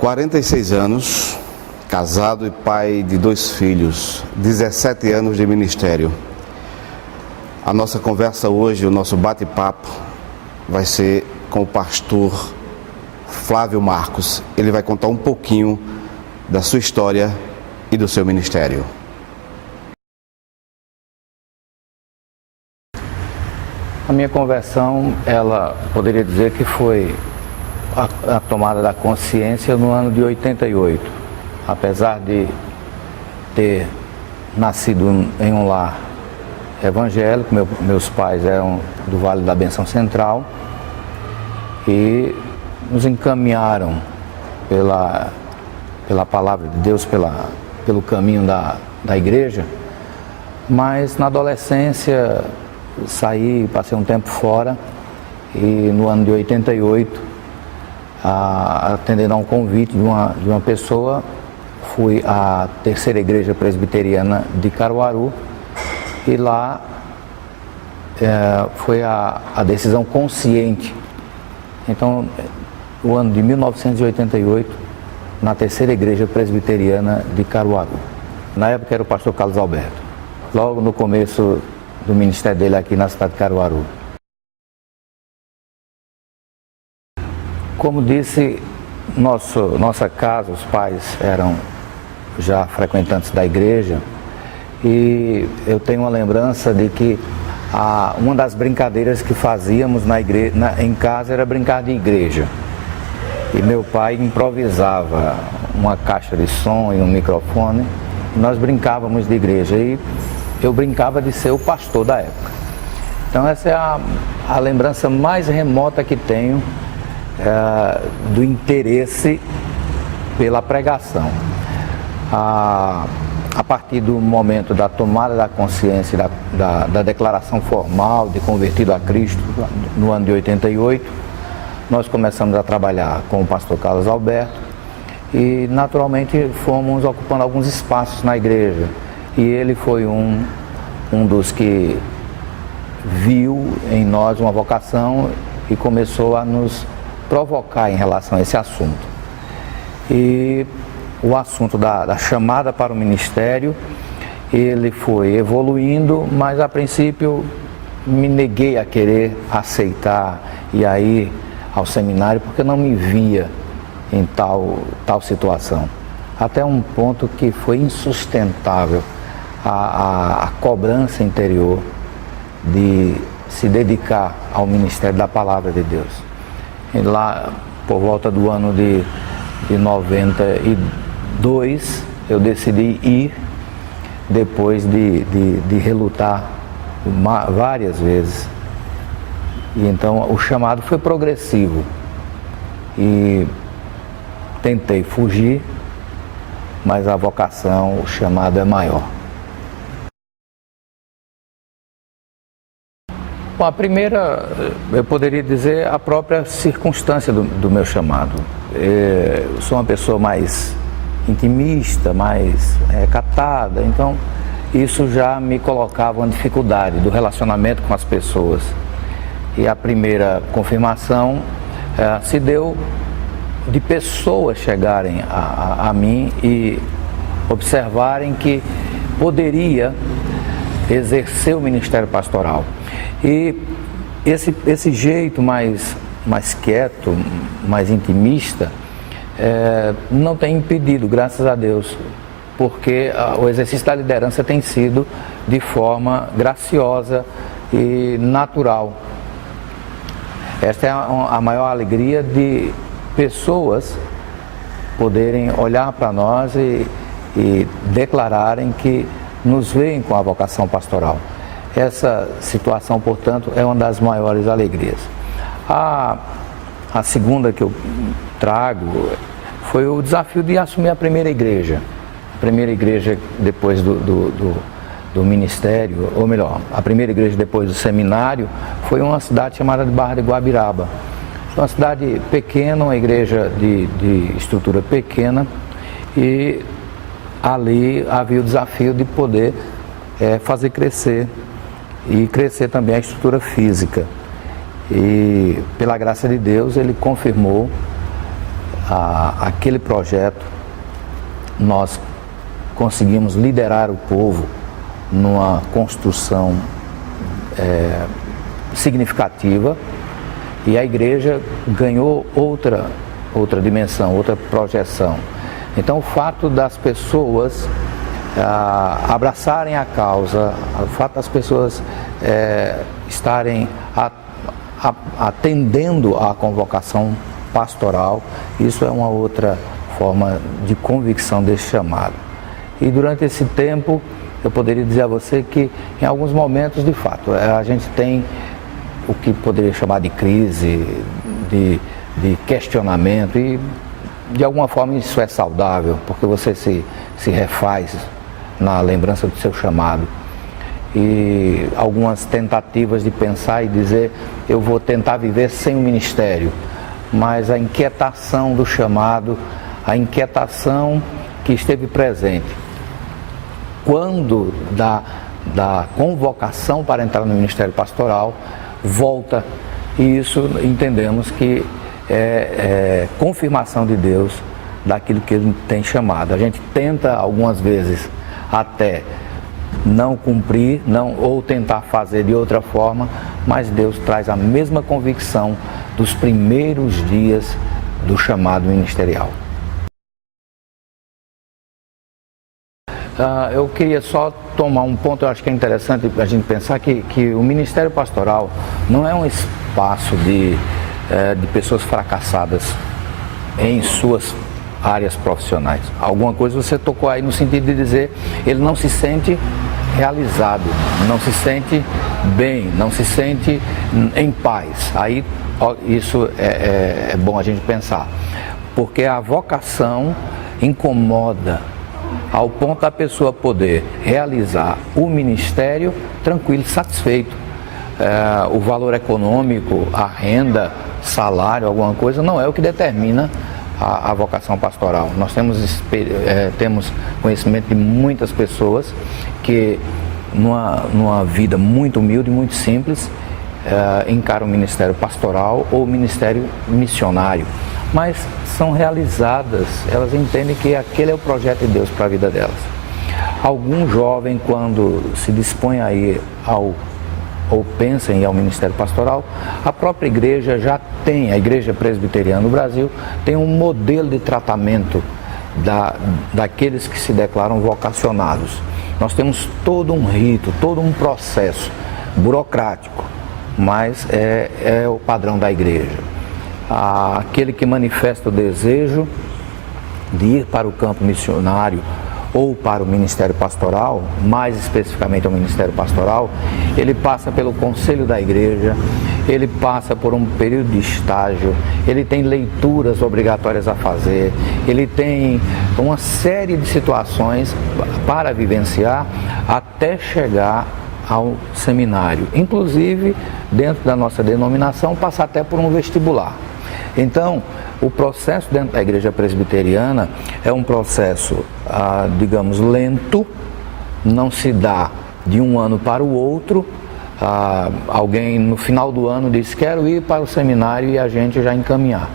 46 anos, casado e pai de 2 filhos, 17 anos de ministério. A nossa conversa hoje, o nosso bate-papo, vai ser com o pastor Flávio Marcos. Ele vai contar um pouquinho da sua história e do seu ministério. A minha conversão, ela poderia dizer que foi a tomada da consciência no ano de 88. Apesar de ter nascido em um lar evangélico, meus pais eram do Vale da Benção Central e nos encaminharam pela palavra de Deus, pelo caminho da igreja, mas na adolescência saí, passei um tempo fora e no ano de 88, atendendo a um convite de uma pessoa, fui à Terceira Igreja Presbiteriana de Caruaru e lá foi a decisão consciente. Então, o ano de 1988, na Terceira Igreja Presbiteriana de Caruaru. Na época era o pastor Carlos Alberto, logo no começo do ministério dele aqui na cidade de Caruaru. Como disse, nossa casa, os pais eram já frequentantes da igreja e eu tenho uma lembrança de que uma das brincadeiras que fazíamos em casa era brincar de igreja. E meu pai improvisava uma caixa de som e um microfone e nós brincávamos de igreja e eu brincava de ser o pastor da época. Então essa é a lembrança mais remota que tenho do interesse pela pregação. A partir do momento da tomada da consciência, da declaração formal de convertido a Cristo no ano de 88, nós começamos a trabalhar com o pastor Carlos Alberto e naturalmente fomos ocupando alguns espaços na igreja. E ele foi um dos que viu em nós uma vocação e começou a nos provocar em relação a esse assunto. E o assunto da chamada para o ministério, ele foi evoluindo, mas a princípio me neguei a querer aceitar e a ir ao seminário porque não me via em tal situação. Até um ponto que foi insustentável a cobrança interior de se dedicar ao ministério da Palavra de Deus. E lá, por volta do ano de 92, eu decidi ir, depois de relutar várias vezes. E então o chamado foi progressivo e tentei fugir, mas a vocação, o chamado é maior. Bom, a primeira, eu poderia dizer, a própria circunstância do meu chamado. Eu sou uma pessoa mais intimista, mais catada, então isso já me colocava uma dificuldade do relacionamento com as pessoas. E a primeira confirmação se deu de pessoas chegarem a mim e observarem que poderia exercer o ministério pastoral. E esse jeito mais quieto, mais intimista, não tem impedido, graças a Deus, porque o exercício da liderança tem sido de forma graciosa e natural. Esta é a maior alegria de pessoas poderem olhar para nós e declararem que nos veem com a vocação pastoral. Essa situação, portanto, é uma das maiores alegrias. A segunda que eu trago foi o desafio de assumir a primeira igreja. A primeira igreja depois do ministério, ou melhor, a primeira igreja depois do seminário, foi uma cidade chamada de Barra de Guabiraba. Uma cidade pequena, uma igreja de estrutura pequena, e ali havia o desafio de poder fazer crescer, e crescer também a estrutura física. E pela graça de Deus ele confirmou aquele projeto, nós conseguimos liderar o povo numa construção significativa, e a igreja ganhou outra dimensão, outra projeção. Então, o fato das pessoas abraçarem a causa, o fato das pessoas estarem atendendo à convocação pastoral, isso é uma outra forma de convicção desse chamado. E durante esse tempo, eu poderia dizer a você que em alguns momentos, de fato, a gente tem o que poderia chamar de crise, de questionamento, e de alguma forma isso é saudável, porque você se refaz na lembrança do seu chamado. E algumas tentativas de pensar e dizer, eu vou tentar viver sem o ministério, mas a inquietação do chamado, a inquietação que esteve presente quando da convocação para entrar no ministério pastoral, volta, e isso entendemos que é confirmação de Deus daquilo que Ele tem chamado. A gente tenta algumas vezes até não cumprir, ou tentar fazer de outra forma, mas Deus traz a mesma convicção dos primeiros dias do chamado ministerial. Eu queria só tomar um ponto, eu acho que é interessante a gente pensar que o ministério pastoral não é um espaço de pessoas fracassadas em suas áreas profissionais. Alguma coisa você tocou aí no sentido de dizer, ele não se sente realizado, não se sente bem, não se sente em paz. Aí isso é bom a gente pensar, porque a vocação incomoda ao ponto da pessoa poder realizar o ministério tranquilo, satisfeito. O valor econômico, a renda, salário, alguma coisa, não é o que determina a vocação pastoral. Nós temos conhecimento de muitas pessoas que, numa vida muito humilde, muito simples, encaram o ministério pastoral ou o ministério missionário, mas são realizadas, elas entendem que aquele é o projeto de Deus para a vida delas. Algum jovem, quando se dispõe a ir ou pensa em ir ao ministério pastoral, a própria igreja já tem, a igreja presbiteriana no Brasil, tem um modelo de tratamento daqueles que se declaram vocacionados. Nós temos todo um rito, todo um processo burocrático, mas é o padrão da igreja. Aquele que manifesta o desejo de ir para o campo missionário ou para o ministério pastoral, mais especificamente ao ministério pastoral, ele passa pelo conselho da igreja, ele passa por um período de estágio, ele tem leituras obrigatórias a fazer, ele tem uma série de situações para vivenciar até chegar ao seminário. Inclusive, dentro da nossa denominação, passa até por um vestibular. Então, o processo dentro da igreja presbiteriana é um processo, digamos, lento, não se dá de um ano para o outro. Alguém no final do ano diz, quero ir para o seminário, e a gente já encaminhar.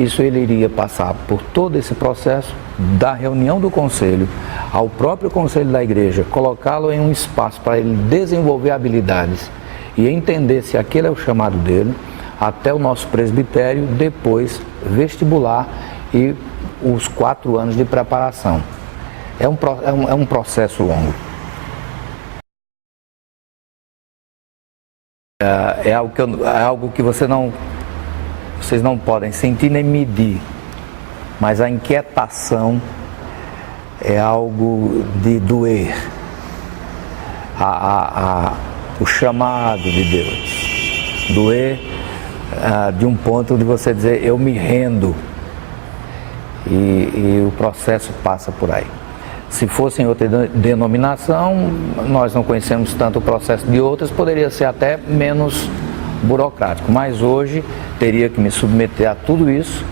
Isso ele iria passar por todo esse processo, da reunião do conselho ao próprio conselho da igreja, colocá-lo em um espaço para ele desenvolver habilidades e entender se aquele é o chamado dele, até o nosso presbitério, depois vestibular e os 4 anos de preparação. É um processo longo. É algo que vocês não podem sentir nem medir, mas a inquietação é algo de doer. O chamado de Deus. Doer de um ponto de você dizer, eu me rendo. E o processo passa por aí. Se fosse em outra denominação, nós não conhecemos tanto o processo de outras, poderia ser até menos burocrático. Mas hoje teria que me submeter a tudo isso.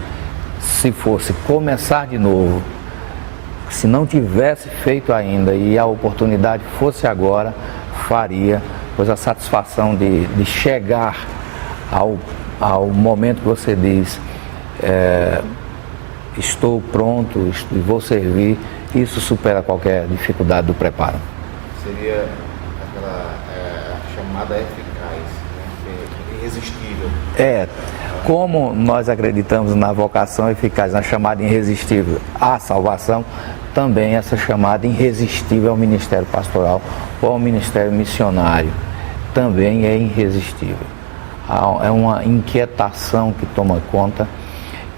Se fosse começar de novo, se não tivesse feito ainda e a oportunidade fosse agora, faria, pois a satisfação de chegar ao momento que você diz, estou pronto e vou servir, isso supera qualquer dificuldade do preparo. Seria aquela chamada eficaz, né? Irresistível. Como nós acreditamos na vocação eficaz, na chamada irresistível à salvação, também essa chamada irresistível ao ministério pastoral ou ao ministério missionário também é irresistível. É uma inquietação que toma conta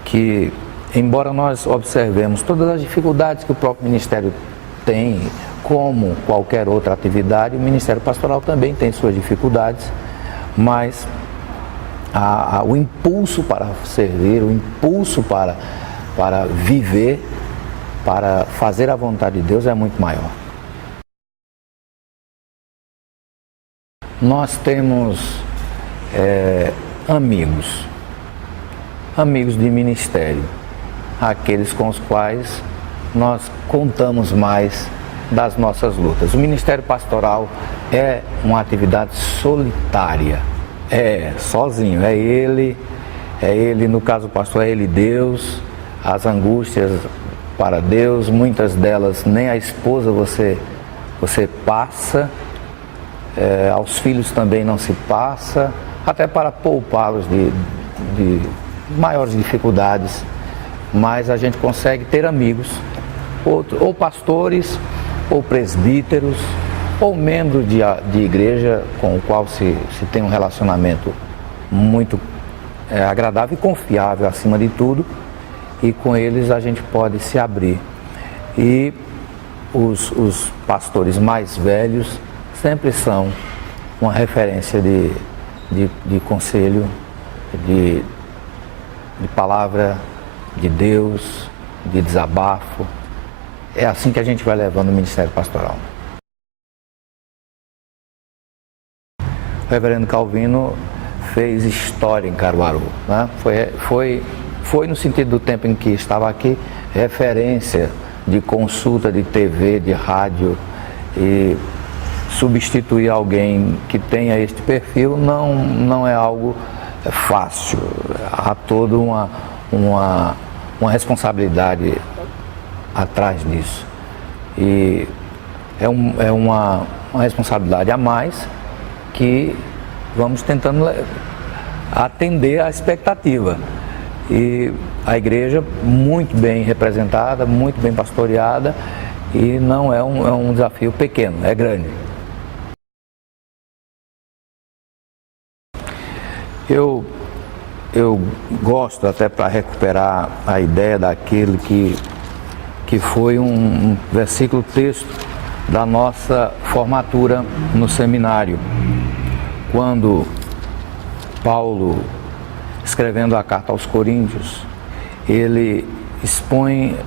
que, embora nós observemos todas as dificuldades que o próprio ministério tem, como qualquer outra atividade, o ministério pastoral também tem suas dificuldades, mas o impulso para servir, o impulso para viver, para fazer a vontade de Deus é muito maior. Nós temos amigos de ministério, aqueles com os quais nós contamos mais das nossas lutas. O ministério pastoral é uma atividade solitária, sozinho, é ele, no caso pastor, é ele Deus, as angústias para Deus, muitas delas nem a esposa você passa, aos filhos também não se passa, até para poupá-los de maiores dificuldades, mas a gente consegue ter amigos, ou pastores, ou presbíteros, ou membros de igreja com o qual se tem um relacionamento muito agradável e confiável acima de tudo, e com eles a gente pode se abrir. E os pastores mais velhos sempre são uma referência de conselho, de palavra de Deus, de desabafo. É assim que a gente vai levando o ministério pastoral. O reverendo Calvino fez história em Caruaru, né? Foi no sentido do tempo em que estava aqui, referência de consulta de TV, de rádio, e substituir alguém que tenha este perfil não é algo fácil. Há toda uma responsabilidade atrás disso. E é uma responsabilidade a mais que vamos tentando atender à expectativa. E a igreja muito bem representada, muito bem pastoreada, e não é um desafio pequeno, é grande. Eu gosto, até para recuperar a ideia daquele que foi um versículo texto da nossa formatura no seminário, quando Paulo, escrevendo a carta aos Coríntios, ele expõe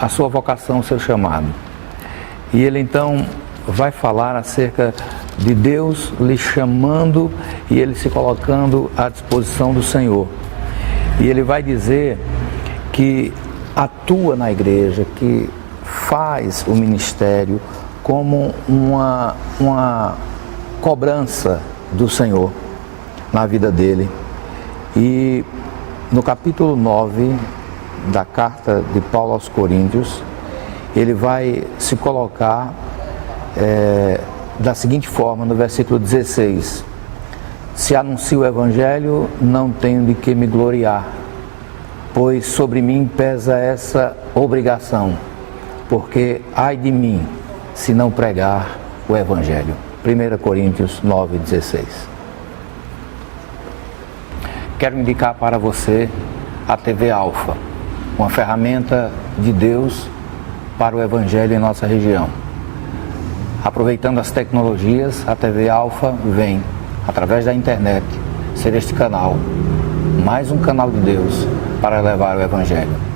a sua vocação, o seu chamado. E ele então vai falar acerca de Deus lhe chamando e ele se colocando à disposição do Senhor. E ele vai dizer que atua na igreja, que faz o ministério como uma cobrança do Senhor na vida dele. E no capítulo 9 da carta de Paulo aos Coríntios, ele vai se colocar da seguinte forma, no versículo 16: se anuncio o Evangelho, não tenho de que me gloriar, pois sobre mim pesa essa obrigação, porque ai de mim se não pregar o Evangelho. 1 Coríntios 9, 16. Quero indicar para você a TV Alfa, uma ferramenta de Deus para o Evangelho em nossa região. Aproveitando as tecnologias, a TV Alfa vem, através da internet, ser este canal, mais um canal de Deus para levar o Evangelho.